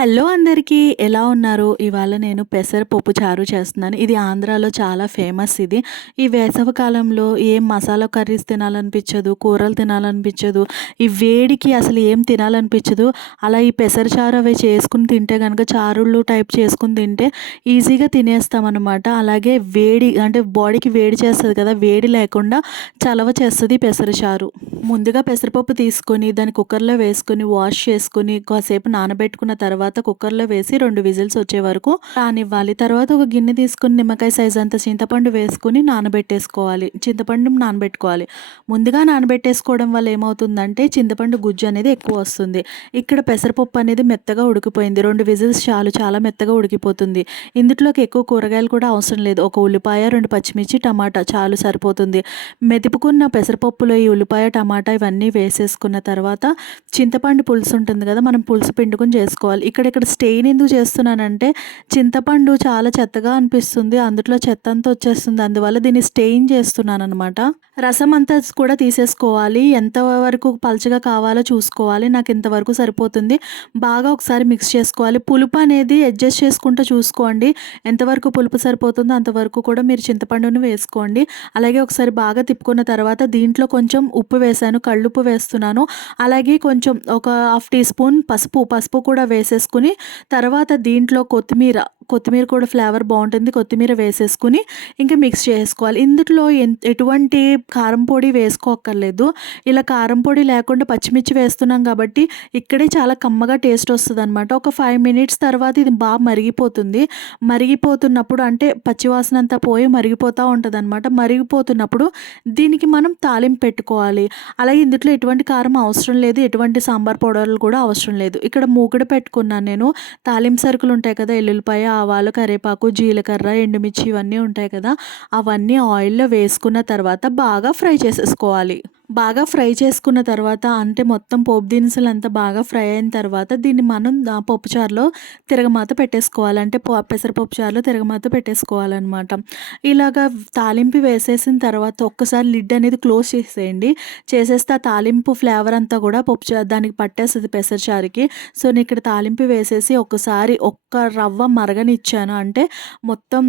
Hello అందరికీ. ఎలా ఉన్నారు? ఇవాళ నేను పెసరపప్పు చారు చేస్తున్నాను. ఇది ఆంధ్రాలో చాలా ఫేమస్ ఇది. ఈ వేసవి కాలంలో ఏం మసాలా కర్రీస్ తినాలనిపించదు, కూరలు తినాలనిపించదు. ఈ వేడికి అసలు ఏం తినాలనిపించదు. అలా ఈ పెసర చారు అవి చేసుకొని తింటే గనుక చారుళ్ళు టైప్ చేసుకొని తింటే ఈజీగా తినేస్తామనమాట. అలాగే వేడి అంటే బాడీకి వేడి చేస్తది కదా! వేడి లేకుండా చలవ చేస్తది పెసర చారు. ముందుగా పెసరపప్పు తీసుకొని దాన్ని కుక్కర్‌లో వేసుకొని వాష్ చేసుకొని కాసేపు నానబెట్టుకున్న తర్వాత కుక్కర్‌లో వేసి 2 విజిల్స్ వచ్చే వరకు రానివ్వాలి. తర్వాత ఒక గిన్నె తీసుకొని నిమ్మకాయ సైజ్ అంత చింతపండు వేసుకొని నానబెట్టేసుకోవాలి. చింతపండు నానబెట్టుకోవాలి. ముందుగా నానబెట్టేసుకోవడం వల్ల ఏమవుతుందంటే చింతపండు గుజ్జు అనేది ఎక్కువ వస్తుంది. ఇక్కడ పెసరపప్పు అనేది మెత్తగా ఉడికిపోయింది. 2 విజిల్స్ చాలు, చాలా మెత్తగా ఉడికిపోతుంది. ఇందులోకి ఎక్కువ కూరగాయలు కూడా అవసరం లేదు. ఒక ఉల్లిపాయ, 2 పచ్చిమిర్చి, టమాటా చాలు సరిపోతుంది. మెదుపుకున్న పెసరపప్పులో ఈ ఉల్లిపాయ, టమాటా ఇవన్నీ వేసేసుకున్న తర్వాత చింతపండు పులుసు ఉంటుంది కదా! మనం పులుసు పిండుకొని చేసుకోవాలి. ఇక్కడ స్టెయిన్ ఎందుకు చేస్తున్నానంటే చింతపండు చాలా చెత్తగా అనిపిస్తుంది. అందులో చెత్త అంతా వచ్చేస్తుంది. అందువల్ల దీన్ని స్టెయిన్ చేస్తున్నాననమాట. రసం అంతా కూడా తీసేసుకోవాలి. ఎంత వరకు పలచగా కావాలో చూసుకోవాలి. నాకు ఇంతవరకు సరిపోతుంది. బాగా ఒకసారి మిక్స్ చేసుకోవాలి. పులుపు అనేది అడ్జస్ట్ చేసుకుంటూ చూసుకోండి. ఎంతవరకు పులుపు సరిపోతుందో అంతవరకు కూడా మీరు చింతపండుని వేసుకోండి. అలాగే ఒకసారి బాగా తిప్పుకున్న తర్వాత దీంట్లో కొంచెం ఉప్పు వేశాను, కళ్ళుప్పు వేస్తున్నాను. అలాగే కొంచెం ఒక హాఫ్ టీ స్పూన్ పసుపు కూడా వేసేసుకుని తర్వాత దీంట్లో కొత్తిమీర కూడా ఫ్లేవర్ బాగుంటుంది. కొత్తిమీర వేసేసుకుని ఇంకా మిక్స్ చేసుకోవాలి. ఇందులో ఎటువంటి కారం పొడి వేసుకోక్కర్లేదు. ఇలా కారం పొడి లేకుండా పచ్చిమిర్చి వేస్తున్నాం కాబట్టి ఇక్కడే చాలా కమ్మగా టేస్ట్ వస్తుందన్నమాట. ఒక 5 మినిట్స్ తర్వాత ఇది బాగా మరిగిపోతుంది. మరిగిపోతున్నప్పుడు అంటే పచ్చివాసన అంతా పోయి మరిగిపోతూ ఉంటుందన్నమాట. మరిగిపోతున్నప్పుడు దీనికి మనం తాలింపు పెట్టుకోవాలి. అలాగే ఇందులో ఎటువంటి కారం అవసరం లేదు. ఎటువంటి సాంబార్ పౌడర్లు కూడా అవసరం లేదు. ఇక్కడ మూకుడు పెట్టుకున్నాను నేను. తాలింపు సరుకులు ఉంటాయి కదా! ఎల్లుల్లిపాయ, ఆవాలు, కరివేపాకు, జీలకర్ర, ఎండుమిర్చి ఇవన్నీ ఉంటాయి కదా! అవన్నీ ఆయిల్‌లో వేసుకున్న తర్వాత బాగా ఫ్రై చేసేసుకోవాలి. బాగా ఫ్రై చేసుకున్న తర్వాత అంటే మొత్తం పోపు దినుసులంతా బాగా ఫ్రై అయిన తర్వాత దీన్ని మనం పప్పుచారులో తిరగమాత పెట్టేసుకోవాలి. అంటే పెసరపప్పు చారులో తిరగమాత పెట్టేసుకోవాలనమాట. ఇలాగా తాలింపు వేసేసిన తర్వాత ఒక్కసారి లిడ్ అనేది క్లోజ్ చేసేయండి. చేసేస్తే ఆ తాలింపు ఫ్లేవర్ అంతా కూడా దానికి పట్టేస్తది పెసర చారుకి. సో, నేను ఇక్కడ తాలింపు వేసేసి ఒక్కసారి ఒక్క రవ్వ మరగనిచ్చాను. అంటే మొత్తం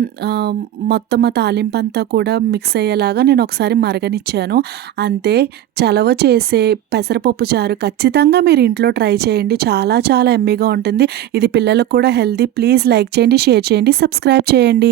మొత్తం ఆ తాలింపు అంతా కూడా మిక్స్ అయ్యేలాగా నేను ఒకసారి మరగనిచ్చాను. అంతే. చలవ చేసే పెసరపప్పు చారు ఖచ్చితంగా మీరు ఇంట్లో ట్రై చేయండి. చాలా చాలా యమ్మీగా ఉంటుంది. ఇది పిల్లలకు కూడా హెల్తీ. ప్లీజ్ లైక్ చేయండి, షేర్ చేయండి, సబ్స్క్రైబ్ చేయండి.